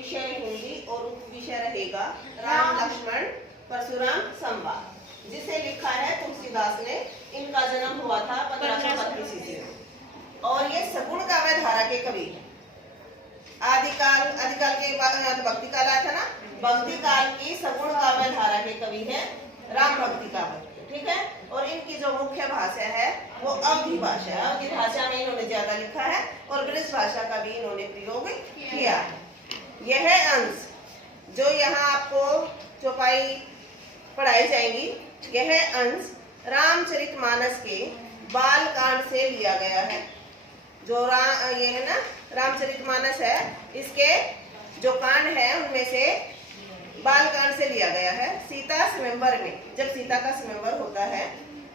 विषय हिंदी और उपविषय रहेगा राम लक्ष्मण परशुराम संवाद, जिसे लिखा है तुलसीदास ने। इनका जन्म हुआ था 1532 ईस्वी में और ये सगुण काव्य धारा के कवि हैं। आदिकाल के बाद भक्ति काल आया था ना, भक्ति काल की सगुण काव्य धारा के कवि हैं राम भक्ति काव्य, ठीक है। और इनकी जो मुख्य भाषा है वो अवधी भाषा है। अवधी भाषा में इन्होंने ज्यादा लिखा है और ब्रज भाषा का भी इन्होंने प्रयोग किया है। यह अंश जो यहाँ आपको चौपाई पढ़ाई जाएंगी, यह अंश रामचरितमानस के बाल कांड से लिया गया है। जो ये है ना रामचरितमानस है, इसके जो कांड है उनमें से बाल कांड से लिया गया है। सीता स्वयंवर में जब सीता का स्वयंवर होता है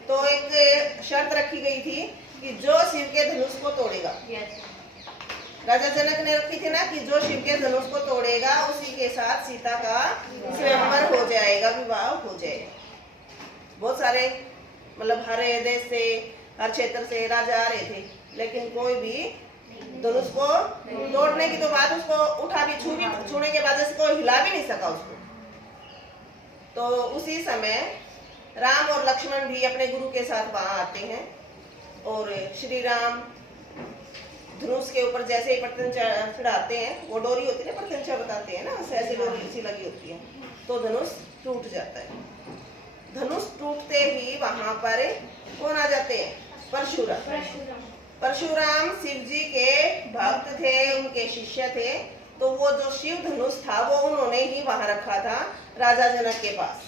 तो एक शर्त रखी गई थी कि जो शिव के धनुष को तोड़ेगा, राजा जनक ने रखी थी ना कि जो शिव के धनुष को तोड़ेगा उसी के साथ सीता का स्वयंवर हो जाएगा, विवाह हो जाएगा। बहुत सारे मतलब हर देश से, हर क्षेत्र से राजा आ रहे थे, लेकिन कोई भी धनुष को तोड़ने की तो बात, उसको उठा भी छूने के बाद उसको हिला भी नहीं सका उसको। तो उसी समय राम और लक्ष्मण भी अपने गुरु के साथ वहां आते हैं और श्री राम धनुष के ऊपर जैसे ही पतन चढ़ाते हैं, वो डोरी होती है ना, पतन बताते हैं ना, ऐसे डोरी सी लगी होती है, तो धनुष टूट जाता है। धनुष टूटते ही वहां पर कौन आ जाते हैं? परशुराम। परशुराम शिव जी के भक्त थे, उनके शिष्य थे। तो वो जो शिव धनुष था वो उन्होंने ही वहां रखा था राजा जनक के पास,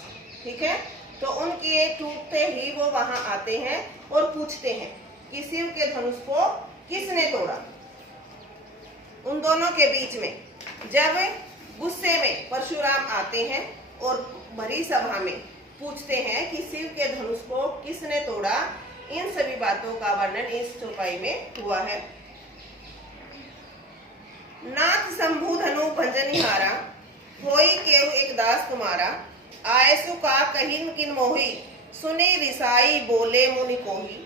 ठीक है। तो उनके टूटते ही वो वहां आते हैं और पूछते हैं कि शिव के धनुष को किसने तोड़ा। उन दोनों के बीच में जब गुस्से में परशुराम आते हैं और भरी सभा में पूछते हैं कि शिव के धनुष को किसने तोड़ा, इन सभी बातों का वर्णन इस चौपाई में हुआ है। नाथ शंभु धनु भंजनिहारा, होई केहु एक दास तुम्हारा, आयसु का कहिन किन मोही, सुने रिसाई बोले मुनि कोही,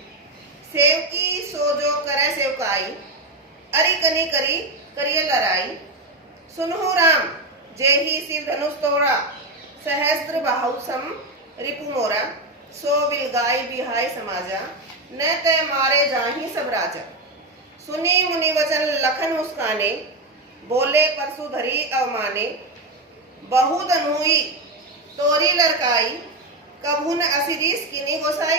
सेवकी सो जो करे सेवकाई, अरि कनी करी करिय लड़ाई, सुनहु राम जेहि शिव धनुष तोड़ा, सहस्त्र बाहु सम रिपु मोरा, सो बिल गाय बिहाय समाजा, न ते मारे जाहि सब राजा, सुनी मुनि वचन लखन मुस्काने, बोले परसु धरी अवमाने, बहु धनुई तोरी लड़काई, कभुन असिरीस किनी गोसाई,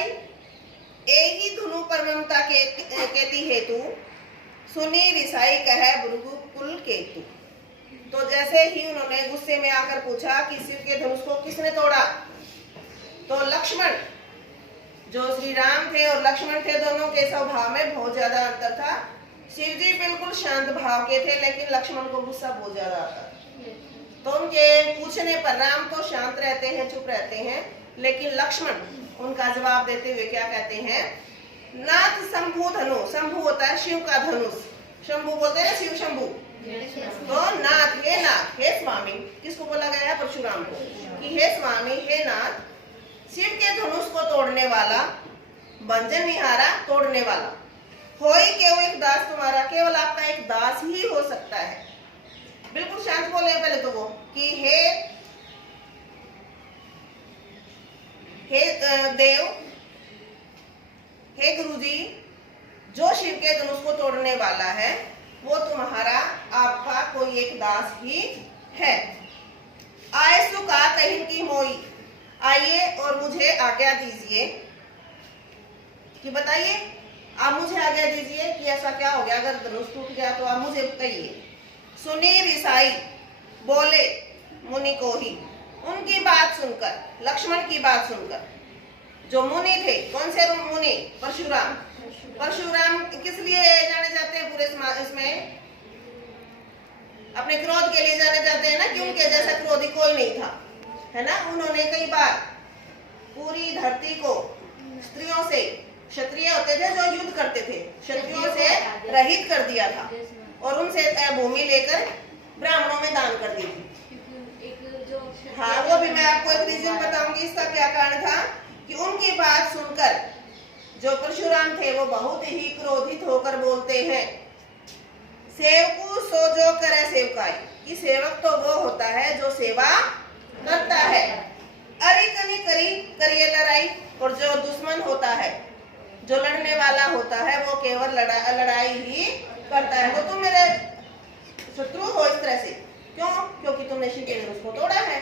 एही धुनु पर ममता केती हेतु, सुनी रिसाई कहे भृगु कुल केतु। तो जैसे ही उन्होंने गुस्से में आकर पूछा कि शिव के धनुष को किसने तोड़ा, तो लक्ष्मण, जो श्री राम थे और लक्ष्मण थे, दोनों के स्वभाव में बहुत ज्यादा अंतर था। शिव जी बिल्कुल शांत भाव के थे, लेकिन लक्ष्मण को गुस्सा बहुत ज्यादा आता। तो उनके पूछने पर राम तो शांत रहते हैं, चुप रहते हैं, लेकिन लक्ष्मण उनका जवाब देते हुए क्या कहते हैं? नाथ शंभु धनु, शंभु होता है शिव का धनुष, शंभु बोलते हैं शिव शंभु। तो नाथ, हे स्वामी, किसको बोला गया है? परशुराम को, कि हे स्वामी, हे नाथ, शिव के धनुष को तोड़ने वाला, भंजन निहारा, तोड़ने वाला, होई केवल एक दास तुम्हारा, केवल आपका एक दास ही हो सकता है। बिल्कुल शांत बोले पहले तो वो कि हे देव, हे गुरुजी, जो शिव के धनुष को तोड़ने वाला है वो तुम्हारा, आपका कोई एक दास ही है। आयसु का कहिन की मोई, आइए और मुझे आज्ञा दीजिए कि बताइए, आप मुझे आज्ञा दीजिए कि ऐसा क्या हो गया, अगर धनुष टूट गया तो आप मुझे कहिए। सुनी रिसाई, बोले मुनि को ही, उनकी बात सुनकर, लक्ष्मण की बात सुनकर, जो मुनि थे, कौन से मुनि? परशुराम। परशुराम किस लिए जाने जाते हैं पूरे इसमें? अपने क्रोध के लिए जाने जाते हैं ना, कि उनके जैसा क्रोधी कोई नहीं था, है ना। उन्होंने कई बार पूरी धरती को स्त्रियों से, क्षत्रिय होते थे जो युद्ध करते थे, क्षत्रियों से रहित कर दिया था और उनसे भूमि लेकर ब्राह्मणों में दान कर दी थी। हाँ, वो भी मैं आपको एक रीजन बताऊंगी इसका क्या कारण था, कि उनकी बात सुनकर जो परशुराम थे वो बहुत ही क्रोधित होकर बोलते हैं, सेवकू सो जो करे सेवकाई, कि सेवक तो वो होता है जो सेवा करता है। अरे कनी करी करिए लड़ाई, और जो दुश्मन होता है, जो लड़ने वाला होता है, वो केवल लड़ाई ही करता है। वो तुम मेरे शत्रु हो इस तरह से, क्यों? क्योंकि तुमने शिव के धनुष को तोड़ा है।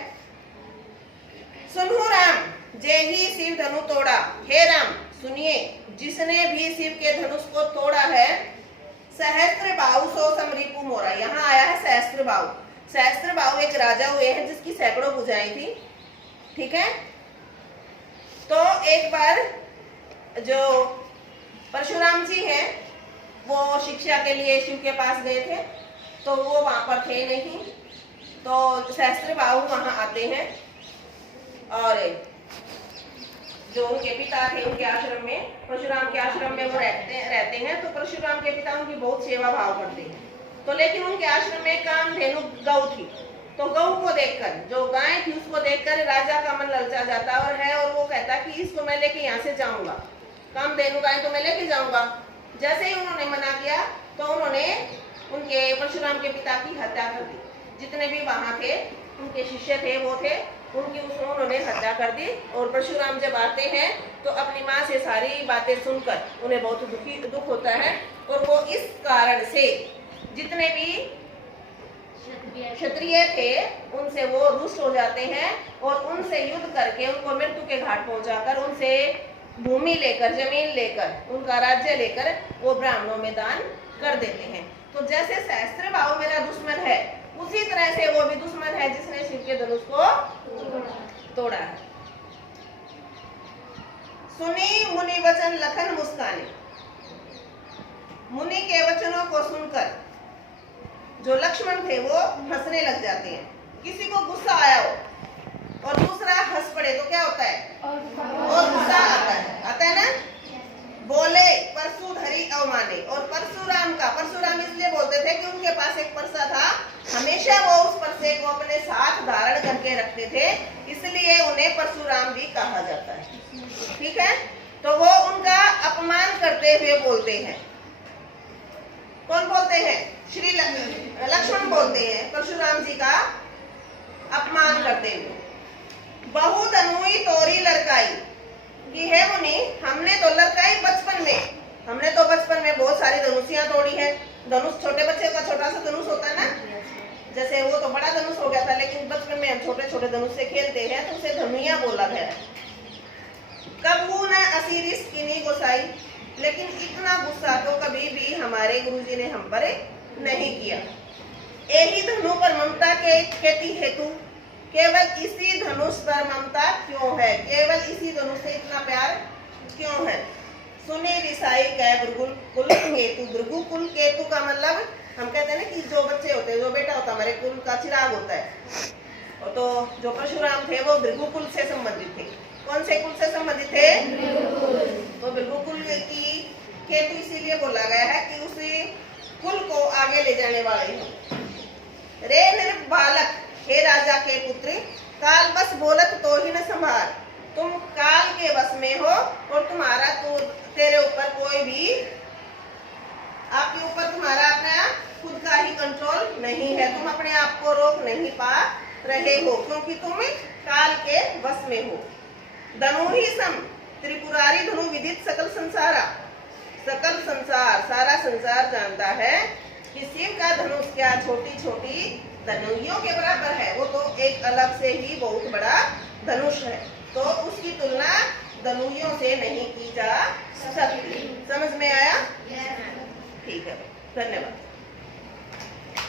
सुनो राम, जे ही शिव धनु तोड़ा। हे राम सुनिए, जिसने भी शिव के धनुष को तोड़ा है, सहस्त्र बाहु सो समरिपु मोरा। यहाँ आया है सहस्त्र बाहु। सहस्त्र बाहु एक राजा हुए हैं जिसकी सैकड़ों भुजाएं थी, ठीक है। तो एक बार जो परशुराम जी हैं, वो शिक्षा के लिए शिव के पास गए थे, तो वो वहां पर थे नहीं। तो सहस्त्र बाहु वहां आते हैं, और जो उनके पिता थे उनके आश्रम में, परशुराम के आश्रम में वो रहते हैं। तो परशुराम के पिता उनकी बहुत सेवा भाव करते हैं। तो लेकिन उनके आश्रम में कामधेनु गौ थी, तो गौ को देखकर, जो गाय थी उसको देखकर राजा का मन ललचा जाता और वो कहता कि इसको मैं लेके यहाँ से जाऊंगा, कामधेनु गाय तो मैं लेके जाऊंगा। जैसे ही उन्होंने मना किया तो उन्होंने उनके परशुराम के पिता की हत्या कर दी। जितने भी वहां थे उनके शिष्य थे वो थे, उन्होंने हत्या कर दी। और परशुराम जब आते हैं तो अपनी माँ से सारी बातें सुनकर उन्हें बहुत दुख होता है, और वो इस कारण से जितने भी क्षत्रिय थे उनसे वो रुष्ट हो जाते हैं, और उनसे युद्ध करके उनको मृत्यु के घाट पहुंचाकर उनसे भूमि लेकर, जमीन लेकर, उनका राज्य लेकर वो ब्राह्मणों में दान कर देते हैं। तो जैसे सहस्त्र बाहु मेरा दुश्मन है, उसी तरह से वो भी दुश्मन है जिसने शिव के धनुष को तोड़ा है। सुनी मुनि वचन लखन मुस्काने। मुनि के वचनों को सुनकर जो लक्ष्मण थे वो हंसने लग जाते हैं। किसी को गुस्सा आया हो और दूसरा हंस पड़े तो क्या होता है? और गुस्सा आता है ना। बोले परशु धरी अवमाने। और परशुराम इसलिए बोलते थे कि उनके पास एक परसा था, हमेशा वो उस परसे को अपने साथ धारण करके रखते थे, इसलिए उन्हें परशुराम भी कहा जाता है, ठीक है। तो वो उनका अपमान करते हुए बोलते हैं। कौन बोलते हैं? श्री लक्ष्मण बोलते हैं परशुराम जी का अपमान करते हुए। बहु धनुई तोरी लड़काई, कि है मुनि हमने तो लड़काई बचपन में, हमने तो बचपन में बहुत सारी धनुषियां तोड़ी है। धनुष छोटे बच्चे का छोटा सा धनुष होता है ना, जैसे वो तो बड़ा धनुष हो गया था, लेकिन बचपन में हम छोटे छोटे धनुष से खेलते हैं तो उसे धनुइया बोला गया है। कबू न असीरिस किनी गोसाई, लेकिन इतना गुस्सा तो कभी भी हमारे गुरुजी ने हम पर नहीं किया। यही धनु पर ममता के खेती हेतु, केवल इसी धनुष पर ममता क्यों है? केवल इसी धनुष से इतना प्यार क्यों है? सुने रिसाई कै भृगुकुल केतु। भृगुकुल केतु का मतलब हम कहते हैं ना कि जो बच्चे होते हैं, जो बेटा होता है, हमारे कुल का चिराग होता है। और तो जो परशुराम थे वो भृगुकुल से संबंधित थे। कौन से कुल से संबंधित थे? तो भृगुकुल की केतु इसीलिए बोला गया है कि उसी कुल को आगे ले जाने वाले हैं। रे निर्बालक, हे राजा के पुत्र, काल बस बोलत तो ही न संभाल। तुम काल के वश में हो और तुम्हारा तो तेरे ऊपर कोई भी, आपके ऊपर तुम्हारा अपना खुद का ही कंट्रोल नहीं है। तुम अपने आप को रोक नहीं पा रहे हो क्योंकि तुम काल के वश में हो। धनु ही सम त्रिपुरारी धनु विदित सकल संसारा। सकल संसार, सारा संसार जानता है कि शिव का धनुष क्या छोटी छोटी धनुइयों के बराबर है, वो तो एक अलग से ही बहुत बड़ा धनुष है। तो उसकी तुलना धनुइयों से नहीं की जा सकती। समझ में आया? ठीक है, धन्यवाद।